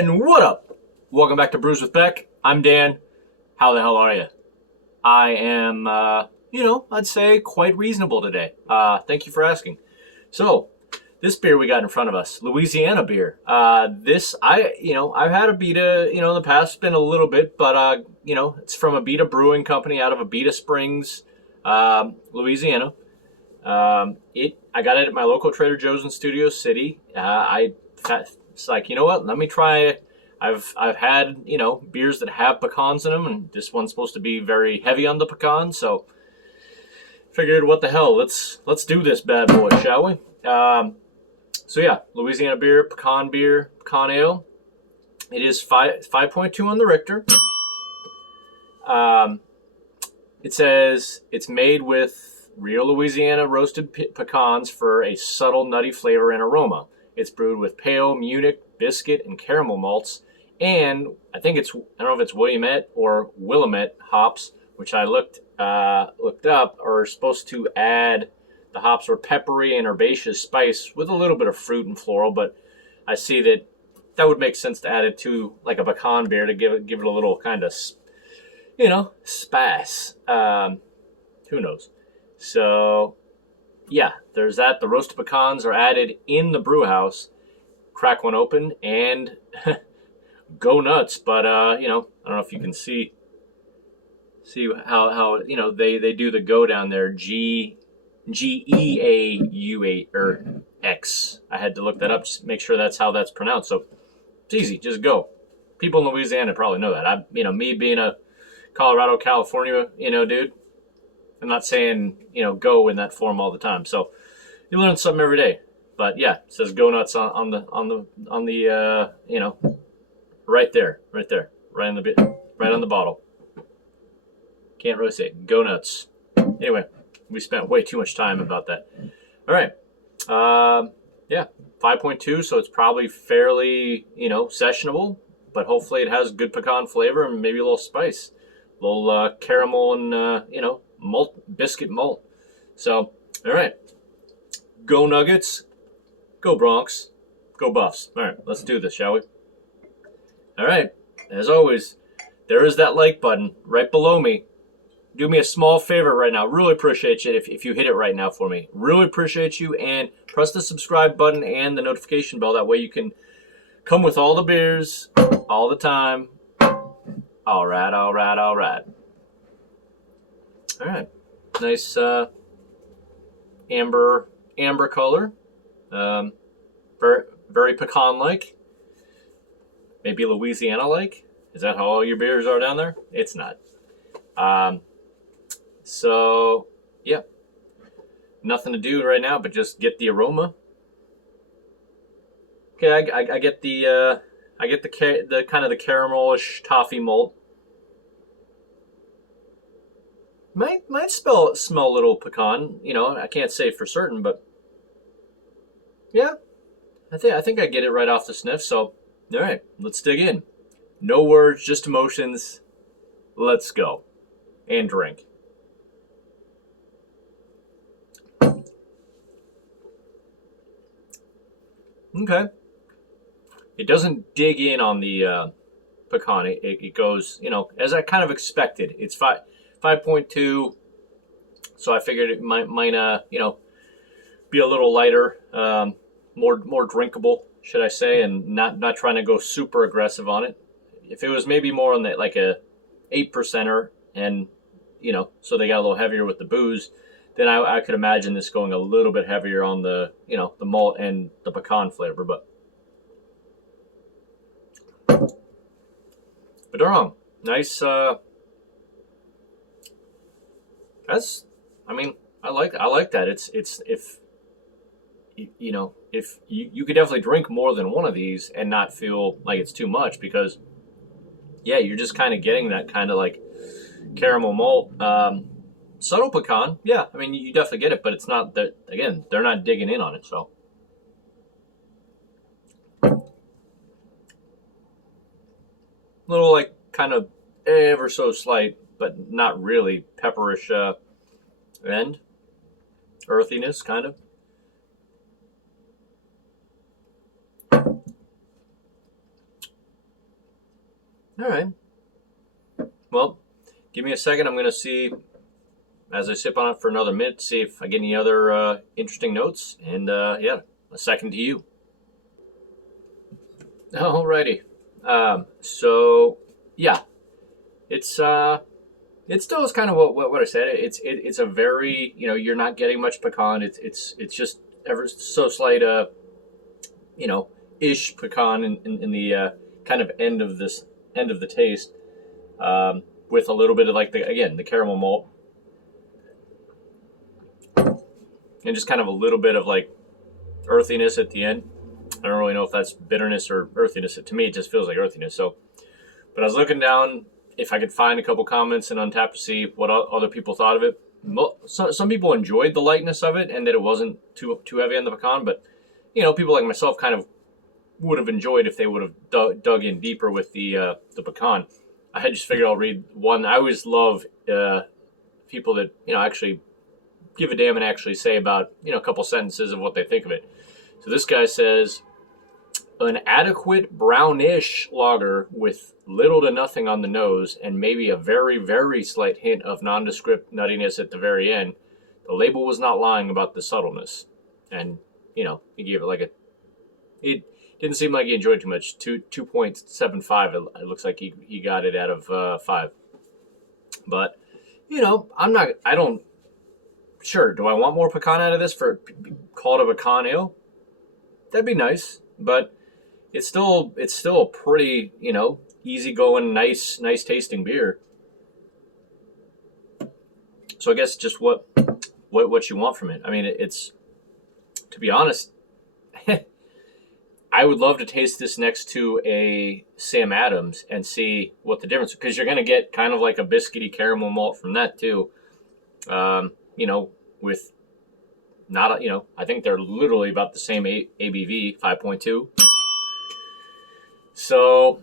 And what up? Welcome back to Brews with Beck. I'm Dan. How the hell are you? I am, I'd say quite reasonable today. Thank you for asking. So, this beer we got in front of us, Louisiana beer. I've had Abita, in the past, been a little bit, but, it's from Abita Brewing Company out of Abita Springs, Louisiana. I got it at my local Trader Joe's in Studio City. It's like, you know what? Let me try. I've had beers that have pecans in them, and this one's supposed to be very heavy on the pecan. So figured, what the hell? Let's do this bad boy, shall we? Louisiana beer, pecan ale. It is 5.2 on the Richter. It says it's made with real Louisiana roasted pecans for a subtle nutty flavor and aroma. It's brewed with pale Munich, biscuit, and caramel malts, and I don't know if it's Willamette or Willamette hops, which I looked up, are supposed to add. The hops were peppery and herbaceous spice with a little bit of fruit and floral, but I see that would make sense to add it to like a pecan beer to give it a little kind of, spice. Who knows? So, yeah, there's that. The roasted pecans are added in the brew house. Crack one open and go nuts. But, I don't know if you can see how they do the go down there. Geau or X. I had to look that up just to make sure that's how that's pronounced. So it's easy, just go. People in Louisiana probably know that. Me being a Colorado, California, dude. I'm not saying go in that form all the time. So you learn something every day. But yeah, it says go nuts on the right there, right on the bottle. Can't really say it. Go nuts. Anyway. We spent way too much time about that. All right. 5.2, so it's probably fairly, sessionable, but hopefully it has good pecan flavor and maybe a little spice. A little caramel and, biscuit malt. So, all right. Go Nuggets. Go Bronx. Go Buffs. All right, let's do this, shall we? All right. As always, there is that like button right below me. Do me a small favor right now. Really appreciate you if you hit it right now for me. Really appreciate you. And press the subscribe button and the notification bell. That way you can come with all the beers all the time. All right. All right. Nice amber color. Very, very pecan-like. Maybe Louisiana-like. Is that how all your beers are down there? It's not. So, yeah, nothing to do right now but just get the aroma. Okay, I get the kind of the caramelish toffee malt. Might smell a little pecan. I can't say for certain, but yeah, I think I get it right off the sniff. So, all right, let's dig in. No words, just emotions. Let's go and drink. Okay. It doesn't dig in on the pecan. It goes, as I kind of expected. It's 5.2, so I figured it might be a little lighter, more drinkable, should I say, and not trying to go super aggressive on it. If it was maybe more on like a 8%er, and so they got a little heavier with the booze, then I could imagine this going a little bit heavier on the, the malt and the pecan flavor, but they're wrong. Nice, I like that. It's if you could definitely drink more than one of these and not feel like it's too much, because yeah, you're just kind of getting that kind of like caramel malt, subtle pecan. Yeah, you definitely get it, but it's not that. Again, they're not digging in on it. So, little like kind of ever so slight, but not really pepperish end, earthiness, kind of. All right. Well, give me a second. I'm going to see, as I sip on it for another minute, see if I get any other interesting notes. And yeah, a second to you. Alrighty. So yeah, it still is kind of what I said. It's a very, you're not getting much pecan. It's just ever so slight ish pecan in the kind of end of the taste, with a little bit of like the caramel malt, and just kind of a little bit of like earthiness at the end. I don't really know if that's bitterness or earthiness. To me, it just feels like earthiness. So, but I was looking down if I could find a couple comments and Untappd to see what other people thought of it. Some people enjoyed the lightness of it and that it wasn't too heavy on the pecan, but people like myself kind of would have enjoyed if they would have dug in deeper with the pecan. I had just figured I'll read one. I always love people that actually give a damn and actually say about a couple sentences of what they think of it. So this guy says, an adequate brownish lager with little to nothing on the nose and maybe a very, very slight hint of nondescript nuttiness at the very end. The label was not lying about the subtleness. And, he gave it it didn't seem like he enjoyed too much. 2.75, it looks like he got it out of 5. But, sure, do I want more pecan out of this for called a pecan ale? That'd be nice, but it's still a pretty, easygoing, nice tasting beer. So I guess just what you want from it. I mean, it's, to be honest, I would love to taste this next to a Sam Adams and see what the difference, because you're going to get kind of like a biscuity caramel malt from that too. With not, I think they're literally about the same ABV, 5.2. So,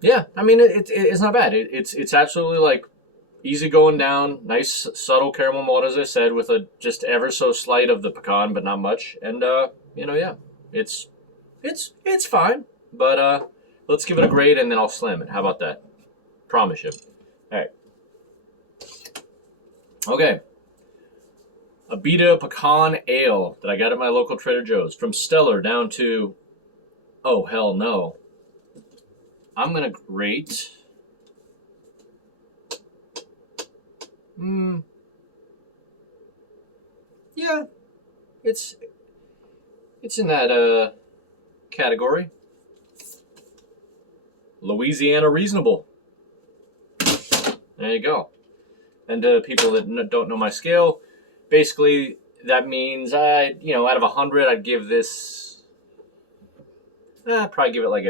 yeah, I mean, it's not bad. It's absolutely like easy going down, nice subtle caramel malt, as I said, with a just ever so slight of the pecan, but not much. And yeah, it's fine. But let's give it a grade and then I'll slam it. How about that? Promise you. All right. Okay. Abita Pecan Ale that I got at my local Trader Joe's. From stellar down to, oh, hell no. I'm going to rate... Yeah. It's in that category. Louisiana Reasonable. There you go. And people that don't know my scale... Basically, that means out of 100, I'd give this, probably give it like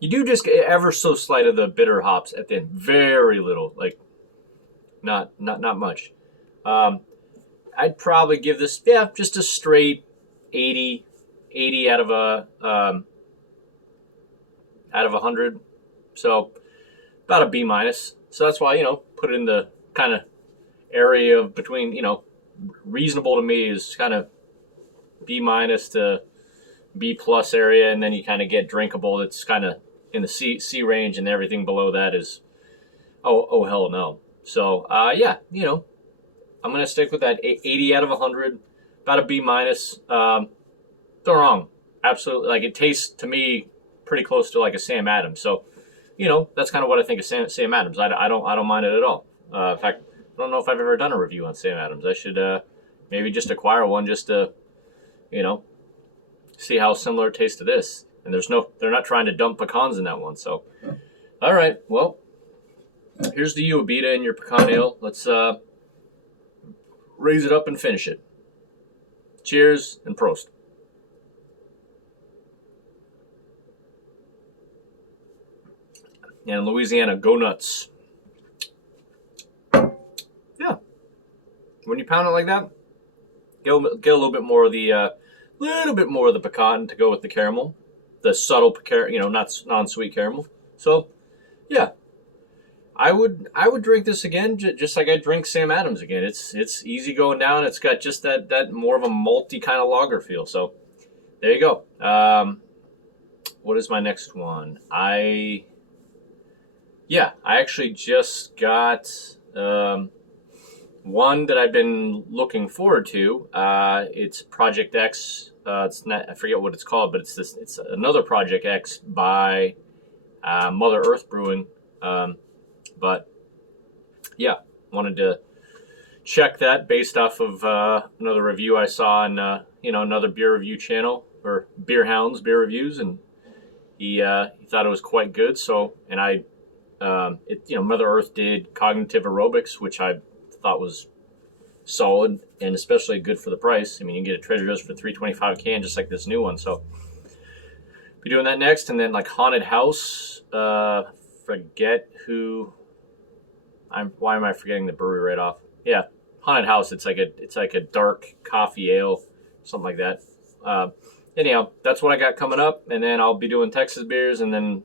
you do just get ever so slight of the bitter hops at the end, very little, like not much. I'd probably give this, just a straight 80 out of 100, so about a B minus. So that's why, put it in the kind of area of between, reasonable to me is kind of B minus to B plus area. And then you kind of get drinkable. That's kind of in the C range, and everything below that is, oh hell no. So, yeah, I'm going to stick with that 80 out of 100, about a B minus. Don't wrong. Absolutely. Like, it tastes to me pretty close to like a Sam Adams. So, that's kind of what I think of Sam Adams. I don't mind it at all. In fact, I don't know if I've ever done a review on Sam Adams. I should maybe just acquire one just to, see how similar it tastes to this. And they're not trying to dump pecans in that one. So, all right, well, here's to you, Abita, and your pecan ale. Let's raise it up and finish it. Cheers and Prost. And Louisiana, go nuts. Yeah. When you pound it like that, get a little bit more of the pecan to go with the caramel, the subtle not non-sweet caramel. So, yeah, I would drink this again, just like I drink Sam Adams again. It's easy going down. It's got just that more of a malty kind of lager feel. So, there you go. What is my next one? I actually just got one that I've been looking forward to. It's Project X. It's not, I forget what it's called, but it's another Project X by Mother Earth Brewing. But yeah, wanted to check that based off of another review I saw on another beer review channel, or Beer Hounds Beer Reviews, and he thought it was quite good. So, and Mother Earth did Cognitive Aerobics, which I thought was solid and especially good for the price. I mean, you can get a Treasure Joe's for $3.25 a can, just like this new one. So, be doing that next, and then like Haunted House. Forget who. Why am I forgetting the brewery right off? Yeah, Haunted House. It's like a dark coffee ale, something like that. Anyhow, that's what I got coming up, and then I'll be doing Texas beers, and then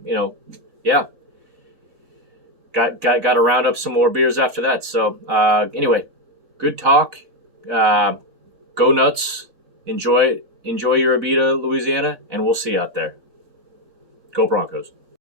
got to round up some more beers after that. So anyway, good talk. Go nuts. Enjoy your Abita, Louisiana, and we'll see you out there. Go Broncos.